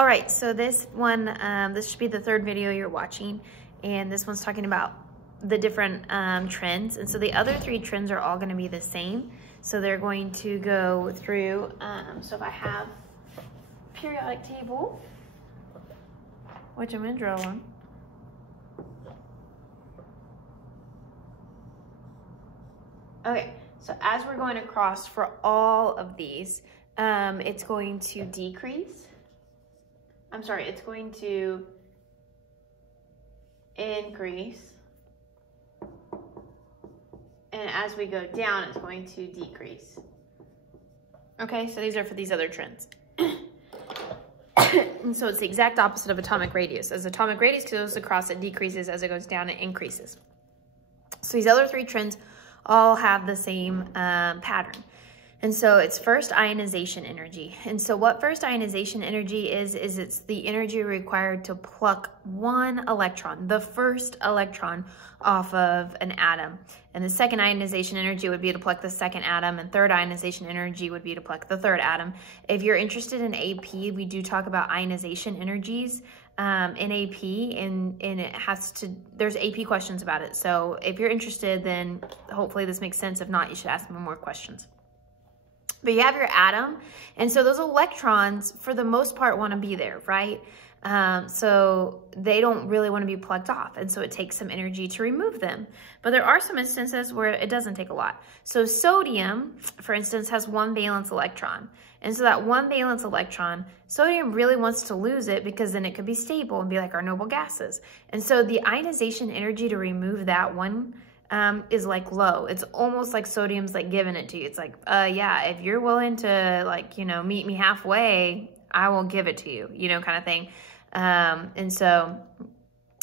All right, so this one, this should be the third video you're watching, and this one's talking about the different trends. And so the other three trends are all going to be the same. So they're going to go through, so if I have periodic table, which I'm going to draw on. Okay, so as we're going across for all of these, it's going to decrease. I'm sorry, it's going to increase. And as we go down, it's going to decrease. Okay, so these are for these other trends. And so it's the exact opposite of atomic radius. As atomic radius goes across, it decreases. As it goes down, it increases. So these other three trends all have the same pattern. And so it's first ionization energy. And so what first ionization energy is it's the energy required to pluck one electron, the first electron, off of an atom. And the second ionization energy would be to pluck the second atom, and third ionization energy would be to pluck the third atom. If you're interested in AP, we do talk about ionization energies in AP, and it has to, there's AP questions about it. So if you're interested, then hopefully this makes sense. If not, you should ask me more questions. But you have your atom, and so those electrons, for the most part, want to be there, right? So they don't really want to be plucked off, and so it takes some energy to remove them. But there are some instances where it doesn't take a lot. So sodium, for instance, has one valence electron. And so that one valence electron, sodium really wants to lose it because then it could be stable and be like our noble gases. And so the ionization energy to remove that one is like low. It's almost like sodium's like giving it to you. It's like, yeah, if you're willing to, like, you know, meet me halfway, I will give it to you, you know, kind of thing. And so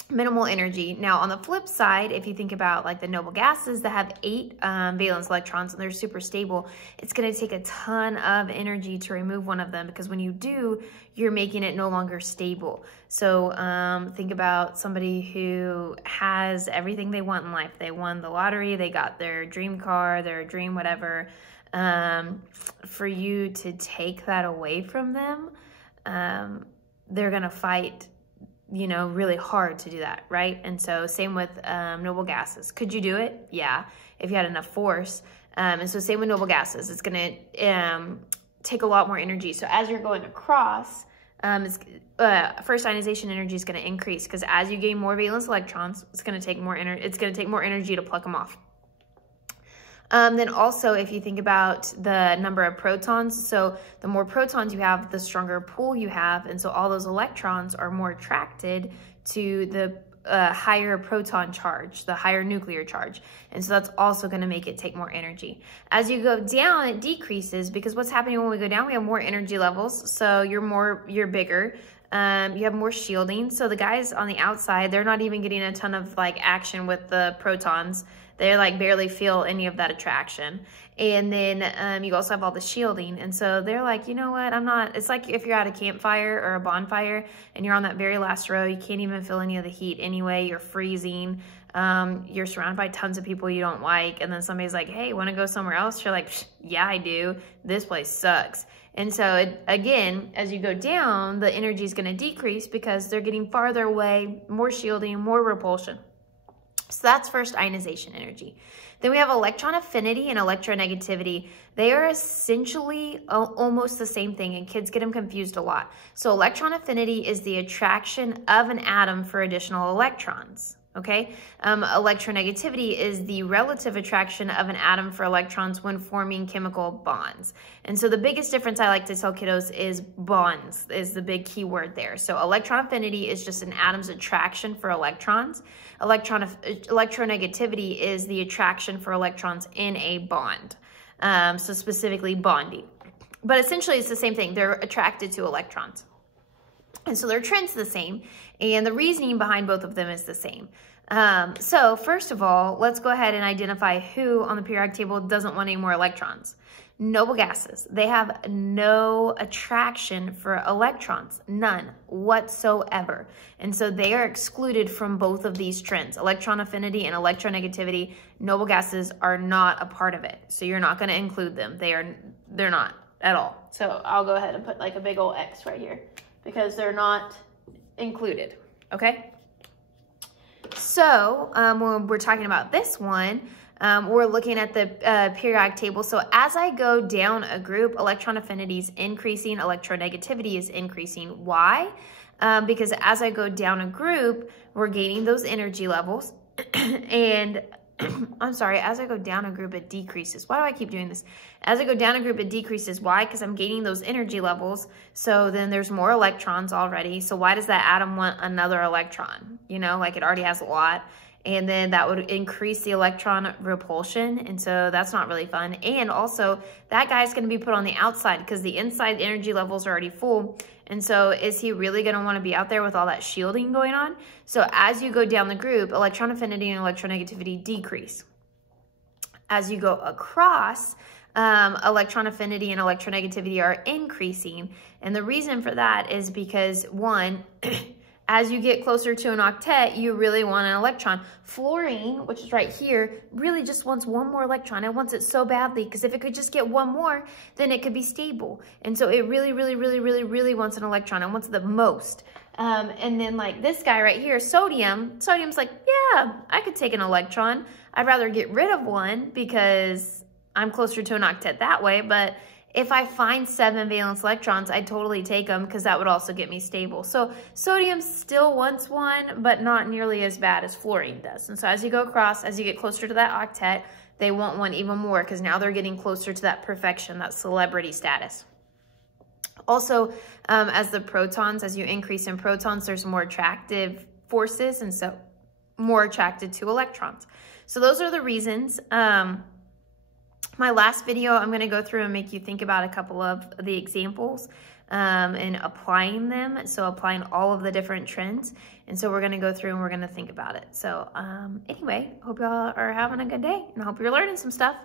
minimal energy. Now on the flip side, if you think about like the noble gases that have 8 valence electrons and they're super stable, it's going to take a ton of energy to remove one of them, because when you do, you're making it no longer stable. So think about somebody who has everything they want in life. They won the lottery, they got their dream car, their dream whatever. For you to take that away from them, they're going to fight, you know, really hard to do that, right? And so same with noble gases. Could you do it? Yeah, if you had enough force. And so same with noble gases. It's going to take a lot more energy. So as you're going across, first ionization energy is going to increase, because as you gain more valence electrons, it's going to take more energy. It's going to take more energy to pluck them off. Then also, if you think about the number of protons, so the more protons you have, the stronger pull you have. And so all those electrons are more attracted to the higher proton charge, the higher nuclear charge. And so that's also going to make it take more energy. As you go down, it decreases, because what's happening when we go down, we have more energy levels. So you're bigger. You have more shielding. So the guys on the outside, they're not even getting a ton of like action with the protons. They like barely feel any of that attraction. And then you also have all the shielding. And so they're like, you know what, I'm not, it's like if you're at a campfire or a bonfire and you're on that very last row, you can't even feel any of the heat anyway, you're freezing. You're surrounded by tons of people you don't like. And then somebody's like, hey, want to go somewhere else? You're like, yeah, I do. This place sucks. And so again, as you go down, the energy is going to decrease because they're getting farther away, more shielding, more repulsion. So that's first ionization energy. Then we have electron affinity and electronegativity. They are essentially almost the same thing, and kids get them confused a lot. So electron affinity is the attraction of an atom for additional electrons. Okay, electronegativity is the relative attraction of an atom for electrons when forming chemical bonds. And so the biggest difference I like to tell kiddos is bonds is the big key word there. So electron affinity is just an atom's attraction for electrons. Electronegativity is the attraction for electrons in a bond. So specifically bonding. But essentially it's the same thing. They're attracted to electrons. And so their trend's the same, and the reasoning behind both of them is the same. So first of all, let's go ahead and identify who on the periodic table doesn't want any more electrons. Noble gases. They have no attraction for electrons, none whatsoever. And so they are excluded from both of these trends, electron affinity and electronegativity. Noble gases are not a part of it. So you're not going to include them. They're not at all. So I'll go ahead and put like a big old X right here. because they're not included, okay? So when we're talking about this one, we're looking at the periodic table. So as I go down a group, electron affinity is increasing, electronegativity is increasing. Why? Because as I go down a group, we're gaining those energy levels. And I'm sorry, as I go down a group, it decreases. Why do I keep doing this? As I go down a group, it decreases. Why? Because I'm gaining those energy levels. So then there's more electrons already. So why does that atom want another electron? You know, like it already has a lot. And then that would increase the electron repulsion. And so that's not really fun. And also that guy's going to be put on the outside because the inside energy levels are already full. And so is he really going to want to be out there with all that shielding going on? So as you go down the group, electron affinity and electronegativity decrease. As you go across, electron affinity and electronegativity are increasing. And the reason for that is because, one, as you get closer to an octet, you really want an electron. Fluorine, which is right here, really just wants one more electron. It wants it so badly because if it could just get one more, then it could be stable. And so it really, really, really, really, really wants an electron. It wants the most. And then like this guy right here, sodium's like, yeah, I could take an electron. I'd rather get rid of one because I'm closer to an octet that way. But if I find 7 valence electrons, I'd totally take them because that would also get me stable. So sodium still wants one, but not nearly as bad as fluorine does. And so as you go across, as you get closer to that octet, they want one even more because now they're getting closer to that perfection, that celebrity status. Also, as the protons, as you increase in protons, there's more attractive forces, and so more attracted to electrons. So those are the reasons. My last video, I'm going to go through and make you think about a couple of the examples and applying them. So applying all of the different trends. And so we're going to go through and we're going to think about it. So anyway, hope y'all are having a good day and I hope you're learning some stuff.